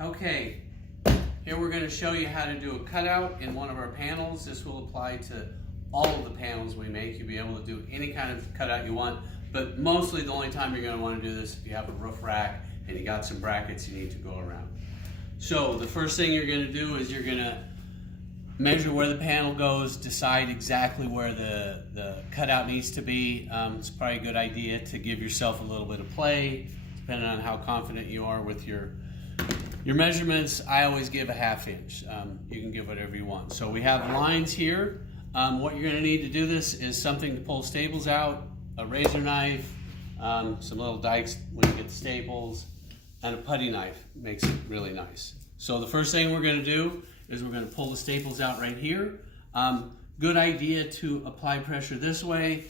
Okay, here we're going to show you how to do a cutout in one of our panels. This will apply to all of the panels we make. You'll be able to do any kind of cutout you want, but mostly the only time you're going to want to do this if you have a roof rack and you got some brackets you need to go around. So the first thing you're going to do is you're going to measure where the panel goes, decide exactly where the cutout needs to be. It's probably a good idea to give yourself a little bit of play, depending on how confident you are with your measurements. I always give a 1/2 inch. You can give whatever you want. So we have lines here. What you're going to need to do this is something to pull staples out, a razor knife, some little dikes when you get the staples, and a putty knife makes it really nice. So the first thing we're going to do is we're going to pull the staples out right here. Good idea to apply pressure this way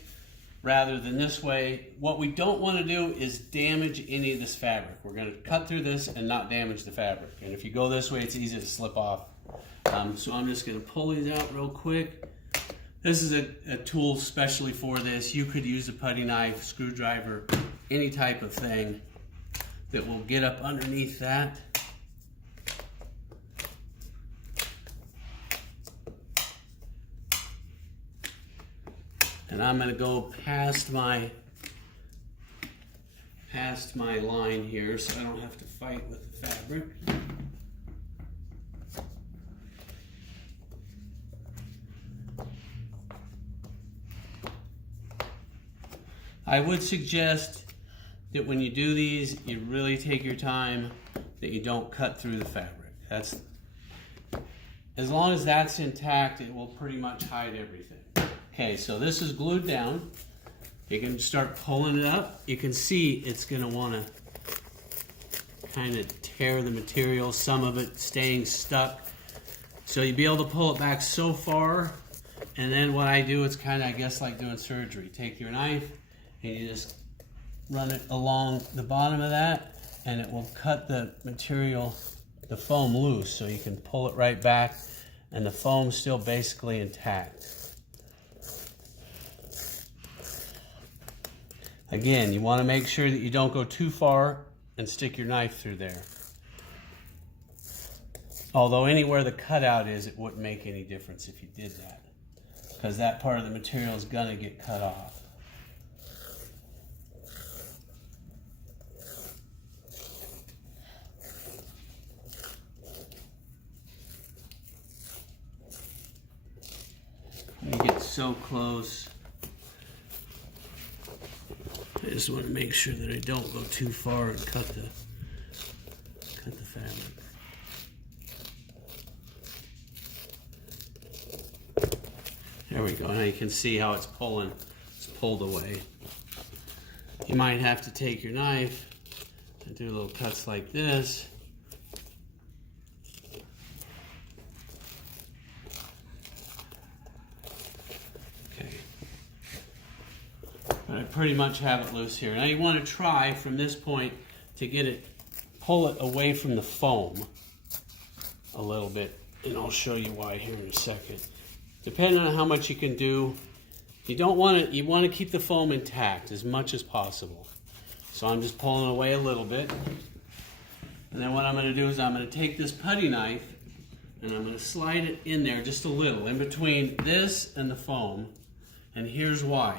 rather than this way. What we don't want to do is damage any of this fabric. We're going to cut through this and not damage the fabric. And if you go this way, it's easy to slip off. So I'm just going to pull these out real quick. This is a tool specially for this. You could use a putty knife, screwdriver, any type of thing that will get up underneath that. And I'm going to go past my line here so I don't have to fight with the fabric. I would suggest that when you do these, you really take your time, that you don't cut through the fabric. As long as that's intact, it will pretty much hide everything. Okay, so this is glued down. You can start pulling it up. You can see it's going to want to kind of tear the material, some of it staying stuck. So you'll be able to pull it back so far, and then what I do is kind of, I guess, like doing surgery. Take your knife and you just run it along the bottom of that, and it will cut the material, the foam, loose, so you can pull it right back and the foam's still basically intact. Again, you want to make sure that you don't go too far and stick your knife through there. Although anywhere the cutout is, it wouldn't make any difference if you did that, because that part of the material is going to get cut off. You get so close. I just want to make sure that I don't go too far and cut the fabric. There we go. Now you can see how it's pulling. It's pulled away. You might have to take your knife and do little cuts like this. I pretty much have it loose here. Now you want to try from this point to get it, pull it away from the foam a little bit, and I'll show you why here in a second. Depending on how much you can do, you want to keep the foam intact as much as possible. So I'm just pulling away a little bit. And then what I'm going to do is I'm going to take this putty knife and I'm going to slide it in there just a little, in between this and the foam. And here's why.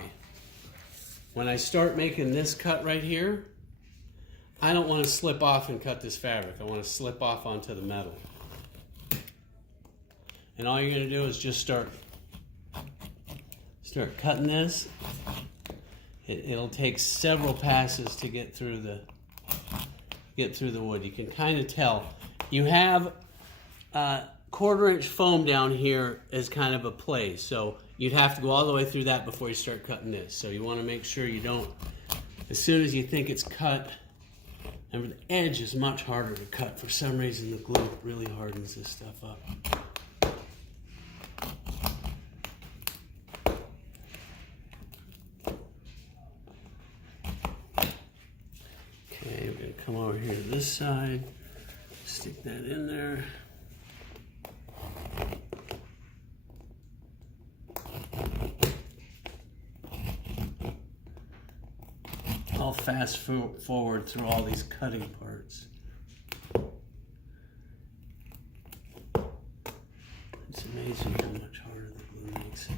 When I start making this cut right here, I don't want to slip off and cut this fabric. I want to slip off onto the metal. And all you're going to do is just start cutting this. It'll take several passes to get through the wood. You can kind of tell. You have 1/4 inch foam down here as kind of a place, so you'd have to go all the way through that before you start cutting this. So you want to make sure you don't, as soon as you think it's cut, and the edge is much harder to cut. For some reason the glue really hardens this stuff up. Okay, we're going to come over here to this side, stick that in there. I'll fast forward through all these cutting parts. It's amazing how much harder the glue makes it.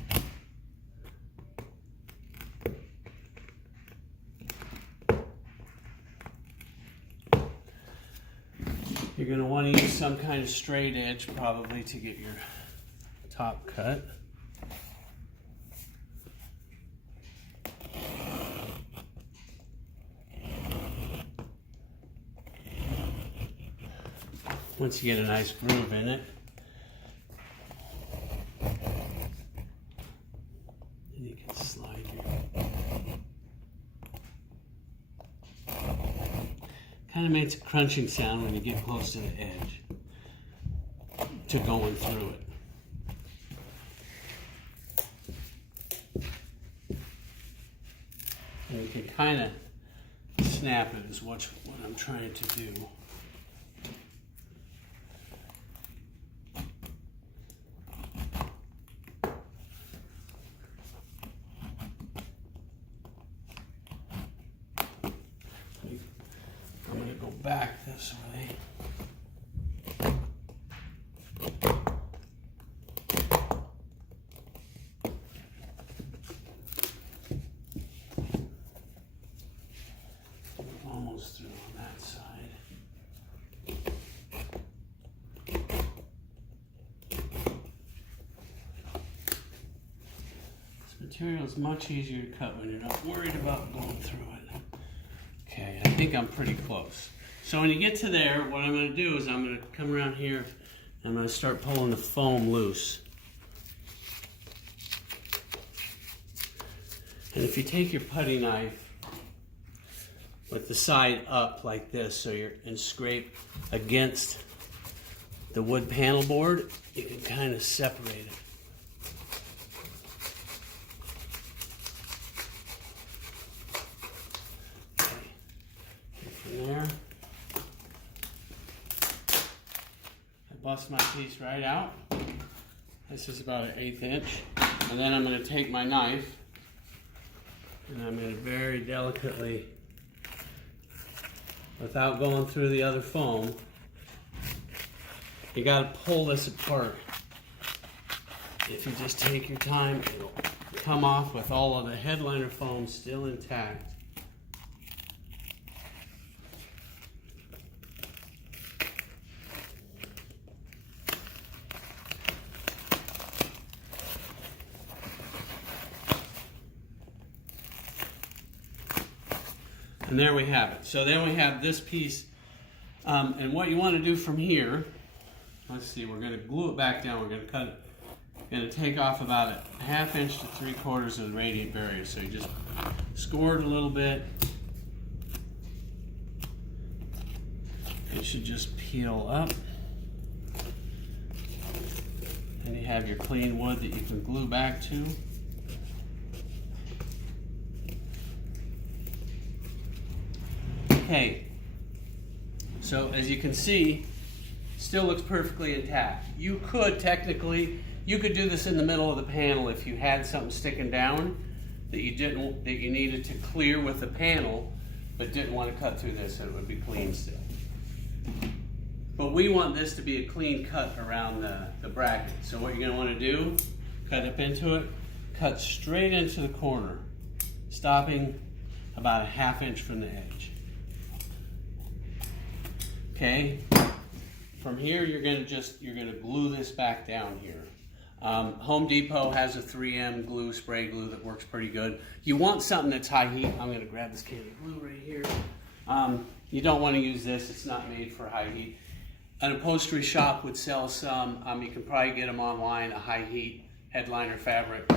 You're going to want to use some kind of straight edge probably to get your top cut. Once you get a nice groove in it, then you can slide your... Kind of makes a crunching sound when you get close to the edge to going through it. And you can kind of snap it is what I'm trying to do. I'm going to go back this way. We're almost through on that side. This material is much easier to cut when you're not worried about going through it. Okay, I think I'm pretty close. So when you get to there, what I'm going to do is I'm going to come around here and I'm going to start pulling the foam loose. And if you take your putty knife with the side up like this, so you're and scrape against the wood panel board, you can kind of separate it. There. I bust my piece right out. This is about an 1/8 inch. And then I'm going to take my knife and I'm going to very delicately, without going through the other foam, you got to pull this apart. If you just take your time, it'll come off with all of the headliner foam still intact. And there we have it. So then we have this piece, and what you want to do from here, let's see, we're going to glue it back down. We're going to cut it, going to take off about a 1/2 inch to 3/4 of the radiant barrier. So you just score it a little bit. It should just peel up. And you have your clean wood that you can glue back to. Okay, so as you can see, still looks perfectly intact. You could technically, you could do this in the middle of the panel if you had something sticking down that you needed to clear with the panel, but didn't want to cut through this, so it would be clean still. But we want this to be a clean cut around the bracket. So what you're going to want to do, cut up into it, cut straight into the corner, stopping about a 1/2 inch from the edge. Okay, from here you're going to glue this back down here. Home Depot has a 3M glue, spray glue that works pretty good. You want something that's high heat. I'm going to grab this can of glue right here. You don't want to use this, it's not made for high heat. An upholstery shop would sell some, you can probably get them online, a high heat headliner fabric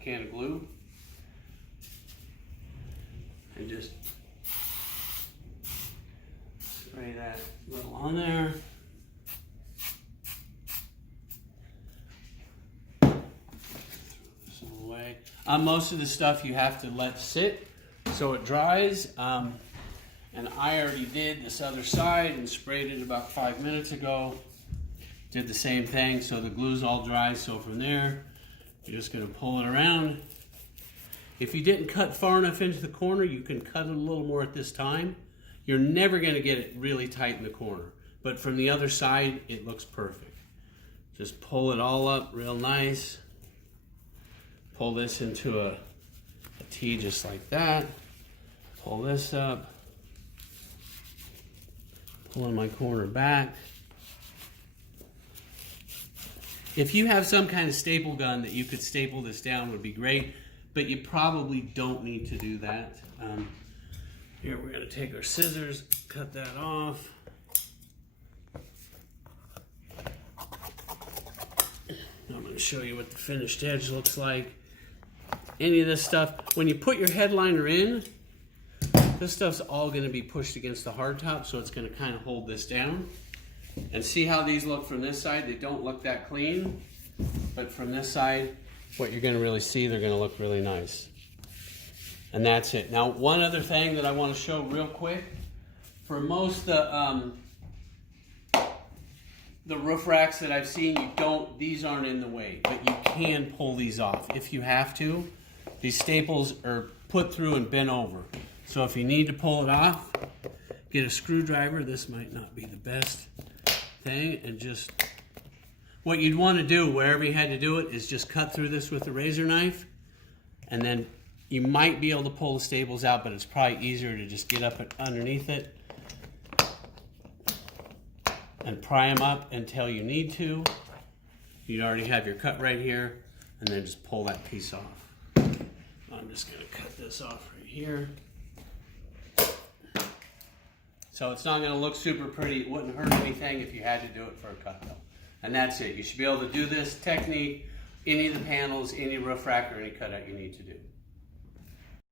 can of glue. And just spray that little on there. Throw this all away. Most of the stuff you have to let sit so it dries. And I already did this other side and sprayed it about 5 minutes ago. Did the same thing, so the glue's all dry. So from there, you're just gonna pull it around. If you didn't cut far enough into the corner, you can cut it a little more at this time. You're never gonna get it really tight in the corner, but from the other side, it looks perfect. Just pull it all up real nice. Pull this into a T just like that. Pull this up. Pulling my corner back. If you have some kind of staple gun that you could staple this down would be great, but you probably don't need to do that. Here we're going to take our scissors, cut that off. I'm going to show you what the finished edge looks like. Any of this stuff, when you put your headliner in, this stuff's all going to be pushed against the hardtop, so it's going to kind of hold this down. And see how these look from this side? They don't look that clean, but from this side, what you're going to really see, they're going to look really nice. And that's it. Now, one other thing that I want to show real quick. For most the roof racks that I've seen, these aren't in the way, but you can pull these off if you have to. These staples are put through and bent over. So if you need to pull it off, get a screwdriver. This might not be the best thing, and just what you'd want to do wherever you had to do it is just cut through this with a razor knife, and then you might be able to pull the staples out, but it's probably easier to just get up underneath it and pry them up until you need to. You already have your cut right here, and then just pull that piece off. I'm just going to cut this off right here. So it's not going to look super pretty. It wouldn't hurt anything if you had to do it for a cut though. And that's it. You should be able to do this technique, any of the panels, any roof rack, or any cutout you need to do.